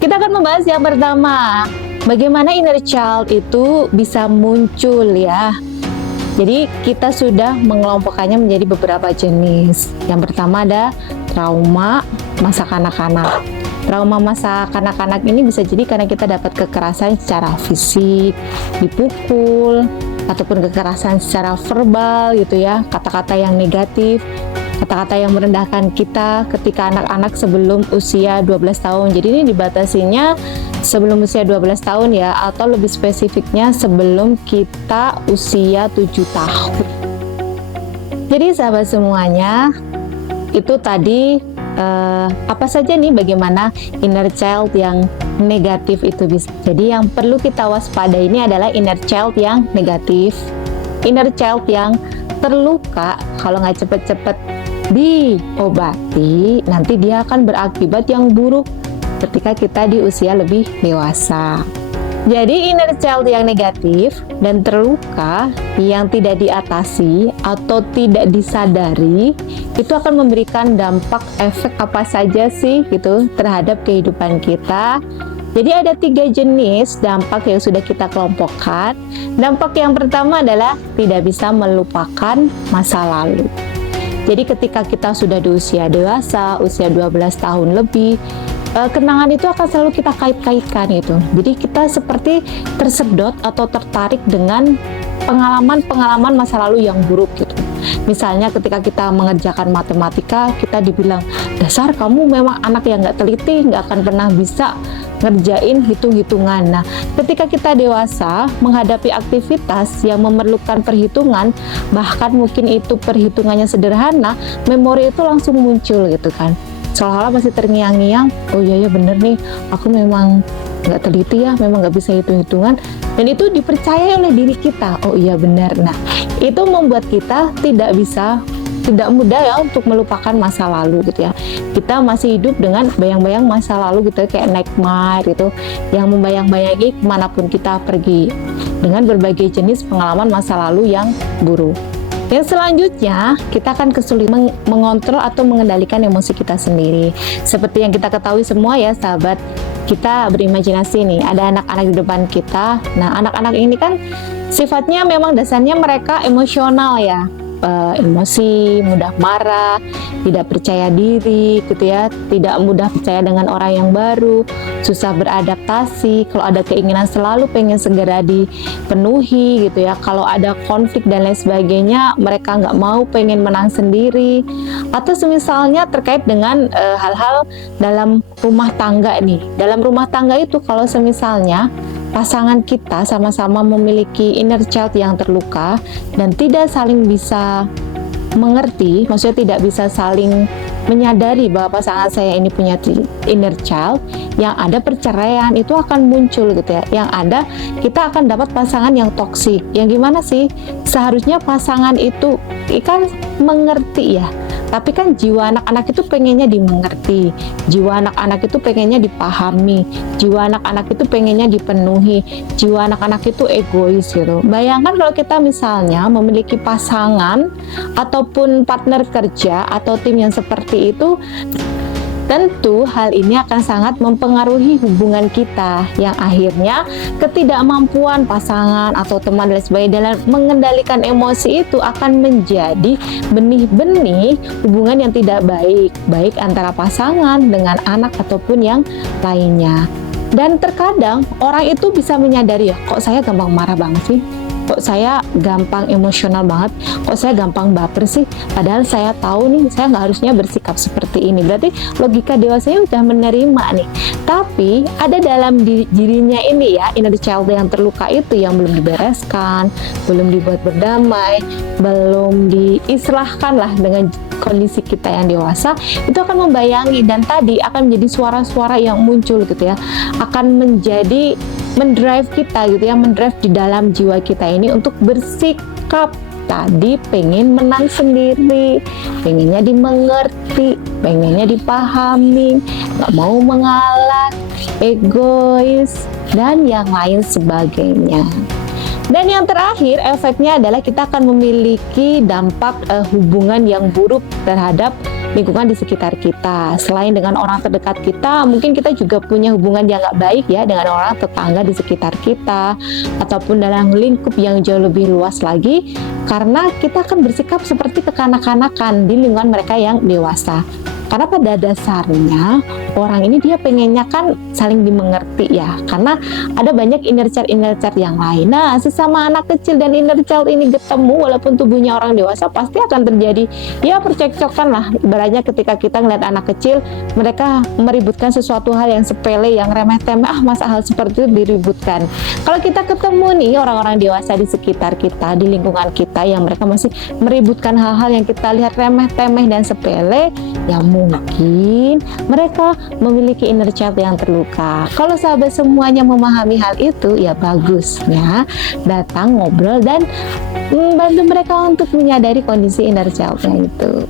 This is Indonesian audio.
Kita akan membahas yang pertama, bagaimana inner child itu bisa muncul ya. Jadi kita sudah mengelompokkannya menjadi beberapa jenis. Yang pertama ada trauma masa kanak-kanak. Trauma masa kanak-kanak ini bisa jadi karena kita dapat kekerasan secara fisik, dipukul, ataupun kekerasan secara verbal gitu ya, kata-kata yang negatif, kata-kata yang merendahkan kita ketika anak-anak sebelum usia 12 tahun. Jadi ini dibatasinya sebelum usia 12 tahun ya, atau lebih spesifiknya sebelum kita usia 7 tahun. Jadi sahabat semuanya, itu tadi apa saja nih bagaimana inner child yang negatif itu bisa. Jadi yang perlu kita waspadai ini adalah inner child yang negatif. Inner child yang terluka kalau nggak cepet-cepet diobati, nanti dia akan berakibat yang buruk ketika kita di usia lebih dewasa. Jadi inner child yang negatif dan terluka yang tidak diatasi atau tidak disadari itu akan memberikan dampak efek apa saja sih gitu terhadap kehidupan kita. Jadi ada 3 jenis dampak yang sudah kita kelompokkan. Dampak yang pertama adalah tidak bisa melupakan masa lalu. Jadi ketika kita sudah di usia dewasa, usia 12 tahun lebih, kenangan itu akan selalu kita kait-kaitkan gitu. Jadi kita seperti tersedot atau tertarik dengan pengalaman-pengalaman masa lalu yang buruk gitu. Misalnya ketika kita mengerjakan matematika, kita dibilang, dasar kamu memang anak yang nggak teliti, nggak akan pernah bisa ngerjain hitung-hitungan. Nah, ketika kita dewasa menghadapi aktivitas yang memerlukan perhitungan, bahkan mungkin itu perhitungannya sederhana, memori itu langsung muncul gitu kan. Seolah-olah masih terngiang-ngiang, oh iya bener nih, aku memang nggak teliti ya, memang nggak bisa hitung-hitungan, dan itu dipercaya oleh diri kita, oh iya benar. Nah, itu membuat kita tidak mudah ya untuk melupakan masa lalu gitu ya. Kita masih hidup dengan bayang-bayang masa lalu gitu ya, kayak nightmare gitu, yang membayang-bayangi kemanapun kita pergi dengan berbagai jenis pengalaman masa lalu yang buruk. Yang selanjutnya, kita akan kesulitan mengontrol atau mengendalikan emosi kita sendiri. Seperti yang kita ketahui semua ya sahabat, kita berimajinasi nih, ada anak-anak di depan kita. Nah, anak-anak ini kan sifatnya memang dasarnya mereka emosional ya. Emosi, mudah marah, tidak percaya diri gitu ya, tidak mudah percaya dengan orang yang baru, susah beradaptasi, kalau ada keinginan selalu pengen segera dipenuhi gitu ya, kalau ada konflik dan lain sebagainya mereka nggak mau, pengen menang sendiri, atau semisalnya terkait dengan hal-hal dalam rumah tangga nih. Dalam rumah tangga itu kalau semisalnya pasangan kita sama-sama memiliki inner child yang terluka dan tidak saling bisa mengerti, maksudnya tidak bisa saling menyadari bahwa pasangan saya ini punya inner child, yang ada perceraian itu akan muncul gitu ya. Yang ada kita akan dapat pasangan yang toksik. Yang gimana sih? Seharusnya pasangan itu kan mengerti ya, tapi kan jiwa anak-anak itu pengennya dimengerti, jiwa anak-anak itu pengennya dipahami, jiwa anak-anak itu pengennya dipenuhi, jiwa anak-anak itu egois gitu. Bayangkan kalau kita misalnya memiliki pasangan ataupun partner kerja atau tim yang seperti itu, tentu hal ini akan sangat mempengaruhi hubungan kita, yang akhirnya ketidakmampuan pasangan atau teman dan sebagainya dalam mengendalikan emosi itu akan menjadi benih-benih hubungan yang tidak baik, baik antara pasangan dengan anak ataupun yang lainnya. Dan terkadang orang itu bisa menyadari, ya kok saya gampang marah banget sih, kok saya gampang emosional banget, kok saya gampang baper sih, padahal saya tahu nih saya nggak harusnya bersikap seperti ini. Berarti logika dewasanya udah menerima nih, tapi ada dalam dirinya ini ya, inner child yang terluka itu yang belum dibereskan, belum dibuat berdamai, belum diislahkan lah dengan kondisi kita yang dewasa, itu akan membayangi, dan tadi akan menjadi suara-suara yang muncul gitu ya, akan menjadi mendrive kita gitu ya, mendrive di dalam jiwa kita ini untuk bersikap tadi pengen menang sendiri, pengennya dimengerti, pengennya dipahami, nggak mau mengalah, egois, dan yang lain sebagainya. Dan yang terakhir, efeknya adalah kita akan memiliki dampak hubungan yang buruk terhadap lingkungan di sekitar kita. Selain dengan orang terdekat kita, mungkin kita juga punya hubungan yang nggak baik ya dengan orang tetangga di sekitar kita, ataupun dalam lingkup yang jauh lebih luas lagi, karena kita akan bersikap seperti kekanak-kanakan di lingkungan mereka yang dewasa. Karena pada dasarnya orang ini dia pengennya kan saling dimengerti ya, karena ada banyak inner child yang lain. Nah, sesama anak kecil dan inner child ini ketemu walaupun tubuhnya orang dewasa, pasti akan terjadi ya percekcokan lah. Ibaratnya ketika kita ngeliat anak kecil, mereka meributkan sesuatu hal yang sepele, yang remeh-temeh, masa hal seperti itu diributkan. Kalau kita ketemu nih orang-orang dewasa di sekitar kita, di lingkungan kita, yang mereka masih meributkan hal-hal yang kita lihat remeh-temeh dan sepele, ya mungkin mereka memiliki inner child yang terluka. Kalau sahabat semuanya memahami hal itu, ya bagusnya datang ngobrol dan bantu mereka untuk menyadari kondisi inner child-nya itu.